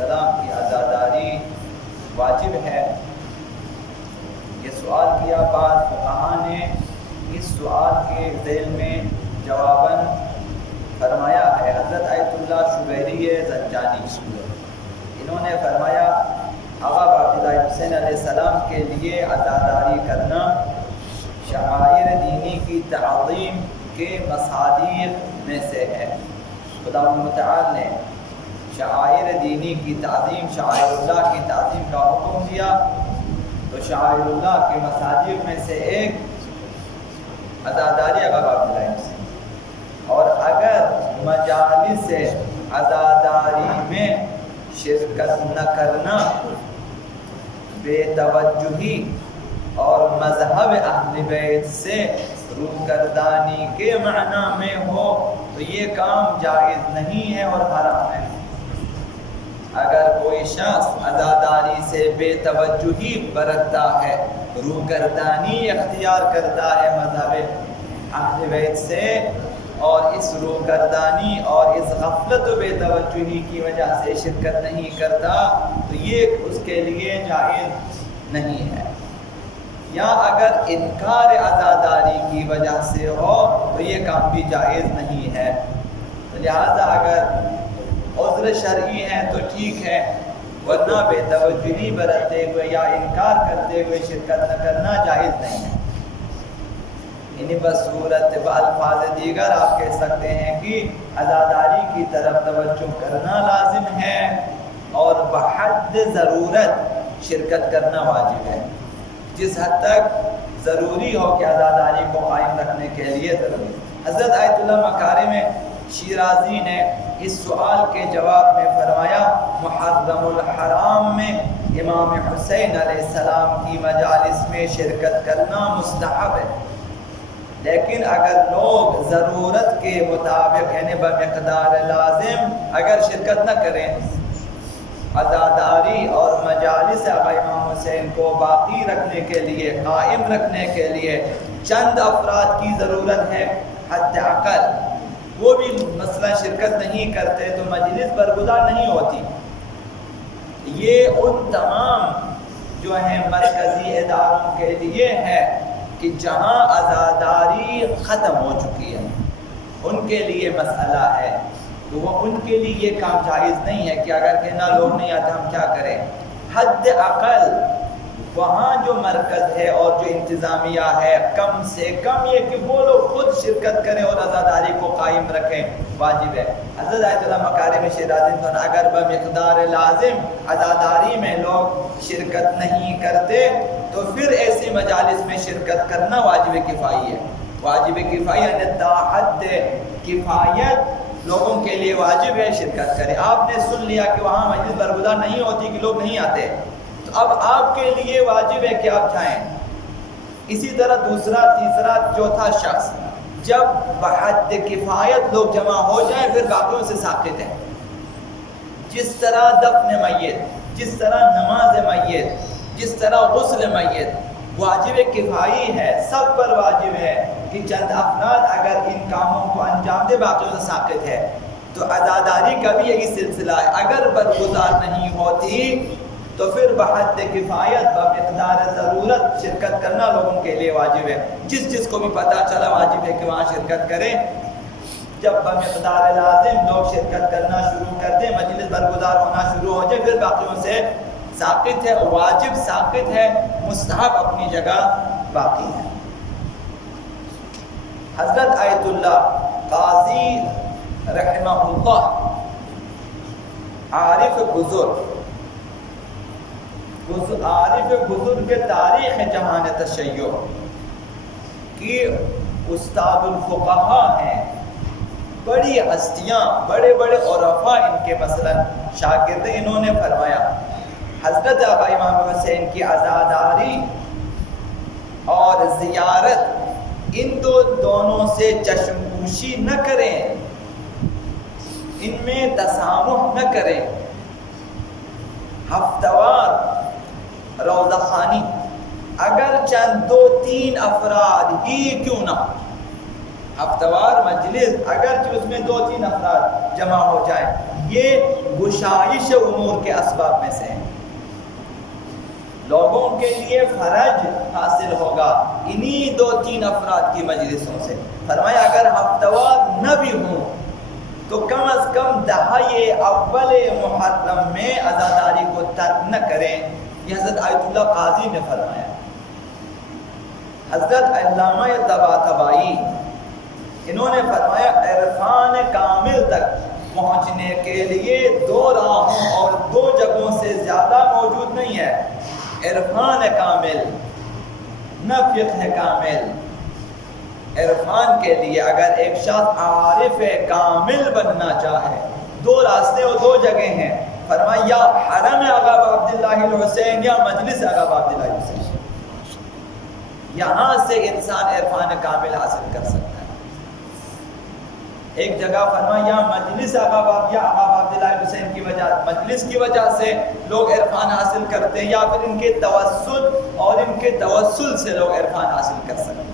السلام کی عزاداری واجب ہے؟ یہ سوال کیا بعض فقہاء نے اس سوال کے ذیل میں جواباً فرمایا ہے۔ حضرت آیت اللہ شبیری زنجانی انہوں نے فرمایا آقا عبداللہ حسین علیہ السلام کے لیے عزاداری کرنا شعائر دینی کی تعظیم کے مصادیق میں سے ہے۔ خدا متعال نے شعائر دینی کی تعظیم، شعائر اللہ کی تعظیم کا حکم دیا، تو شعائر اللہ کے مصادیق میں سے ایک عزاداری آقا عبداللہ حسین، اور اگر مجالس عزاداری میں شرکت نہ کرنا بے توجہی اور مذہب اہل بیت سے روگردانی کے معنی میں ہو تو یہ کام جائز نہیں ہے اور حرام ہے۔ اگر کوئی شخص عزاداری سے بے توجہی برتتا ہے، روگردانی اختیار کرتا ہے مذہب اہل بیت سے، اور اس روگردانی اور اس غفلت و بے توجہی کی وجہ سے شرکت نہیں کرتا تو یہ اس کے لیے جائز نہیں ہے۔ یا اگر انکار عزاداری کی وجہ سے ہو تو یہ کام بھی جائز نہیں ہے۔ لہذا اگر عذر شرعی ہے تو ٹھیک ہے، ورنہ بے توجہی برتتے ہوئے یا انکار کرتے ہوئے شرکت نہ کرنا جائز نہیں ہے۔ یعنی بصورت الفاظ دیگر آپ کہہ سکتے ہیں کہ عزاداری کی طرف توجہ کرنا لازم ہے اور بحد ضرورت شرکت کرنا واجب ہے۔ جس حد تک ضروری ہو کہ عزاداری کو قائم رکھنے کے لیے ضروری۔ حضرت آیت اللہ مکارم شیرازی نے اس سوال کے جواب میں فرمایا محرم الحرام میں امام حسین علیہ السلام کی مجالس میں شرکت کرنا مستحب ہے، لیکن اگر لوگ ضرورت کے مطابق یعنی بمقدار لازم اگر شرکت نہ کریں، عزاداری اور مجالس آقا امام حسین کو باقی رکھنے کے لیے، قائم رکھنے کے لیے چند افراد کی ضرورت ہے حد اقل، وہ بھی مثلا شرکت نہیں کرتے تو مجلس برگزار نہیں ہوتی۔ یہ ان تمام جو ہیں مرکزی اداروں کے لیے ہے کہ جہاں عزاداری ختم ہو چکی ہے، ان کے لیے مسئلہ ہے، تو وہ ان کے لیے یہ کام جائز نہیں ہے کہ اگر کہنا لوگ نہیں آتے ہم کیا کریں۔ حد اقل وہاں جو مرکز ہے اور جو انتظامیہ ہے کم سے کم یہ کہ وہ لوگ خود شرکت کریں اور عزاداری کو قائم رکھیں واجب ہے۔ حضرت آیت اللہ مکارم شیرازی نے اگر بمقدار لازم عزاداری میں لوگ شرکت نہیں کرتے تو پھر ایسی مجالس میں شرکت کرنا واجب کفائی ہے۔ واجب کفائی یعنی تا حد کفایت لوگوں کے لیے واجب ہے شرکت کریں۔ آپ نے سن لیا کہ وہاں مجلس برگزار نہیں ہوتی کہ لوگ نہیں آتے، تو اب آپ کے لیے واجب ہے کہ آپ جائیں۔ اسی طرح دوسرا تیسرا چوتھا شخص جب بحد کفایت لوگ جمع ہو جائیں پھر باقیوں سے ساقط ہیں، جس طرح دفن میت، جس طرح نماز میت، جس طرح غسل میت واجب کفائی ہے، سب پر واجب ہے کہ چند افراد اگر ان کاموں کو انجام دے باقیوں سے ساقط ہے، تو عزاداری کا بھی یہی سلسلہ ہے۔ اگر برگزار نہیں ہوتی تو پھر بحد کفایت بمقدار ضرورت شرکت کرنا لوگوں کے لیے واجب ہے۔ جس کو بھی پتہ چلا واجب ہے کہ وہاں شرکت کریں، جب بمقدار لازم لوگ شرکت کرنا شروع کر دیں، مجلس برگزار ہونا شروع ہو جائے، پھر باقیوں سے ساقط ہے، واجب ساقط ہے، مستحب اپنی جگہ باقی ہے۔ حضرت آیت اللہ قاضی رحمہ اللہ عارف بزرگ کے تاریخ جہان تشیع کی استاد الفقہاء ہیں، بڑی ہستیاں، بڑے بڑے عرفاء ان کے مثلا شاگرد، انہوں نے فرمایا حضرت آقا امام حسین کی عزاداری اور زیارت ان دونوں سے چشم پوشی نہ کریں، ان میں تسامح نہ کریں، ہفتوار روضہ خوانی اگر چند 2-3 افراد ہی کیوں نہ، ہفتوار مجلس اگرچہ اس میں 2-3 افراد جمع ہو جائیں، یہ گشائش امور کے اسباب میں سے ہیں۔ لوگوں کے لیے فرج حاصل ہوگا انہی 2-3 افراد کی مجلسوں سے۔ فرمایا اگر ہفتوار نہ بھی ہوں تو کم از کم دہائے اول محرم میں عزاداری کو ترک نہ کریں۔ یہ حضرت آیت اللہ قاضی نے فرمایا۔ حضرت علامہ طباطبائی انہوں نے فرمایا عرفان کامل تک پہنچنے کے لیے 2 راہوں اور 2 جگہوں سے زیادہ موجود نہیں ہے۔ عرفان کامل نہ فقہ کامل، عرفان کے لیے اگر ایک شخص عارف کامل بننا چاہے 2 راستے اور 2 جگہیں ہیں۔ فرمایا یا حرم آقا عبداللہ الحسین یا مجلس آقا عبداللہ الحسین، یہاں سے انسان عرفان کامل حاصل کر سکتا ہے۔ ایک جگہ فرمایا یا مجلس آقا عبداللہ الحسین کی وجہ، مجلس کی وجہ سے لوگ عرفان حاصل کرتے ہیں، یا پھر ان کے توسل اور ان کے توسل سے لوگ عرفان حاصل کر سکتے ہیں۔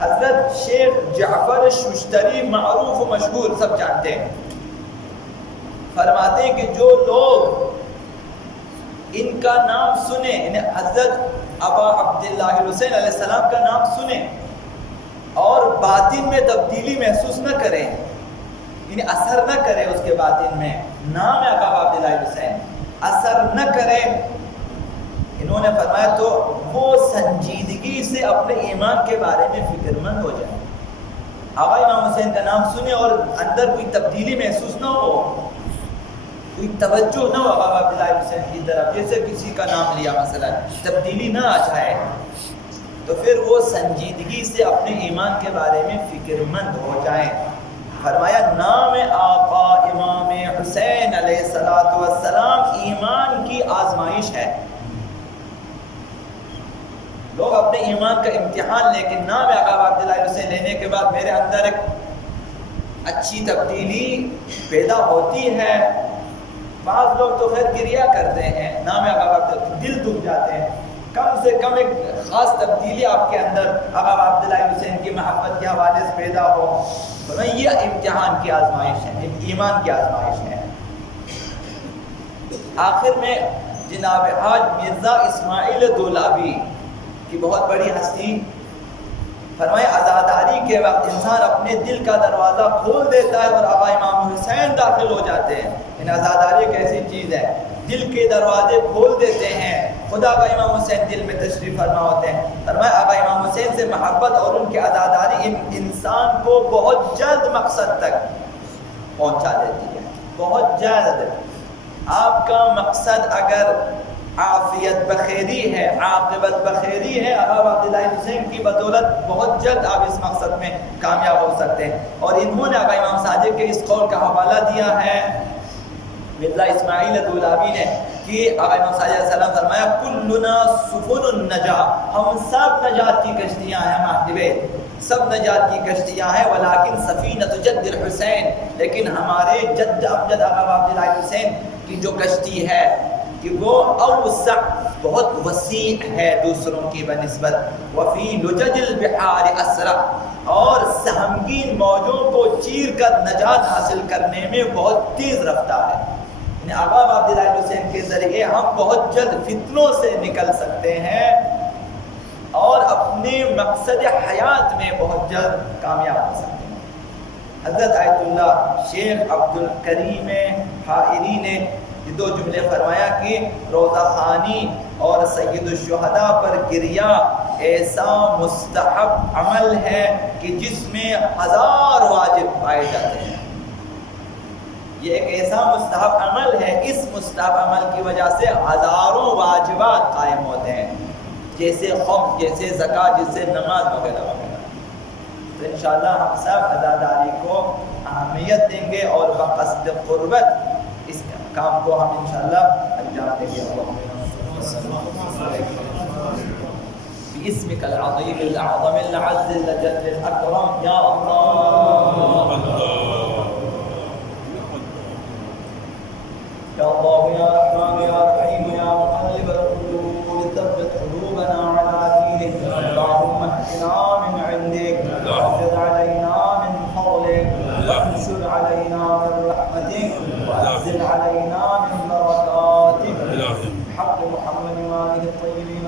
حضرت شیخ جعفر ششتری معروف و مشہور سب جانتے ہیں، فرماتے ہیں کہ جو لوگ ان کا نام سنیں، یعنی حضرت ابا عبداللہ الحسین علیہ السلام کا نام سنیں اور باطن میں تبدیلی محسوس نہ کریں، یعنی اثر نہ کرے اس کے باطن میں، نام ہے ابا عبداللہ الحسین، اثر نہ کرے، انہوں نے فرمایا تو وہ سنجیدگی سے اپنے ایمان کے بارے میں فکر مند ہو جائے۔ آقا امام حسین کا نام سنے اور اندر کوئی تبدیلی محسوس نہ ہو، کوئی توجہ نہ ہو آقا عبداللہ حسین کی طرف، جیسے کسی کا نام لیا مثلا تبدیلی نہ آ جائے، تو پھر وہ سنجیدگی سے اپنے ایمان کے بارے میں فکر مند ہو جائیں۔ فرمایا نام آقا امام حسین علیہ السلام ایمان کی آزمائش ہے۔ لوگ اپنے ایمان کا امتحان لے کے نام آقا عبداللہ حسین لینے کے بعد میرے اندر ایک اچھی تبدیلی پیدا ہوتی ہے، بعض لوگ تو خیر گریہ کرتے ہیں، نام آقا عبداللہ دل دکھ جاتے ہیں، کم سے کم ایک خاص تبدیلی آپ کے اندر آقا عبداللہ حسین کی محبت کے حوالے سے پیدا ہو، تو یہ امتحان کی آزمائش ہے، ایمان کی آزمائش ہے۔ آخر میں جناب حاج مرزا اسماعیل دولابی کی بہت بڑی ہستی، فرمایا عزاداری کے وقت انسان اپنے دل کا دروازہ کھول دیتا ہے اور آقا امام حسین داخل ہو جاتے ہیں۔ ان عزاداری ایک ایسی چیز ہے، دل کے دروازے کھول دیتے ہیں، خدا کا امام حسین دل میں تشریف فرما ہوتے ہیں۔ فرمایا آقا امام حسین سے محبت اور ان کی عزاداری انسان کو بہت جلد مقصد تک پہنچا دیتی ہے، بہت جلد۔ آپ کا مقصد اگر عافیت بخیری ہے، عاقبت بخیری ہے، آقا عبداللہ حسین کی بدولت بہت جلد آپ اس مقصد میں کامیاب ہو سکتے ہیں۔ اور انہوں نے آقا امام صادق کے اس قول کا حوالہ دیا ہے مرزا اسماعیل دولابی نے کہ آقا امام صادق علیہ السلام فرمایا کلنا سفن النجا، ہم سب نجات کی کشتیاں ہیں، محتوے سب نجات کی کشتیاں ہیں، ولیکن سفینۃ جد الحسین، لیکن ہمارے جد امجد آقا عبداللہ حسین کی جو کشتی ہے کہ وہ اوسع بہت وسیع ہے دوسروں کی بنسبت، وفی لجج البحار اسرع، اور سہمگین موجوں کو چیر کر نجات حاصل کرنے میں بہت تیز رفتار ہے۔ یعنی آقا عبداللہ حسین کے ذریعے ہم بہت جلد فتنوں سے نکل سکتے ہیں اور اپنے مقصد حیات میں بہت جلد کامیاب ہو سکتے ہیں۔ حضرت آیت اللہ شیخ عبد الکریم حائری نے یہ 2 جملے فرمایا کہ روضہ خوانی اور سید الشہداء پر گریہ ایسا مستحب عمل ہے کہ جس میں 1000 واجب پائے جاتے ہیں۔ یہ ایک ایسا مستحب عمل ہے، اس مستحب عمل کی وجہ سے ہزاروں واجبات قائم ہوتے ہیں، جیسے خمس، جیسے زکوٰۃ، جیسے نماز وغیرہ وغیرہ۔ تو انشاءاللہ ہم سب عزاداری کو اہمیت دیں گے اور بقصد قربت اس کام کو ہم انشاءاللہ انجام دیں گے۔ باسمک العظیم الاعظم العز الجل الاکرم یا اللہ یا اللہ یا رحمان یا رحیم یا مقلب القلوب ثبت قلوبنا على دینک اللهم اهدنا من عندك واغفر علينا وانشر علينا من رحمتك وأنزل علينا من بركاتك بحق محمد وآله الطيبين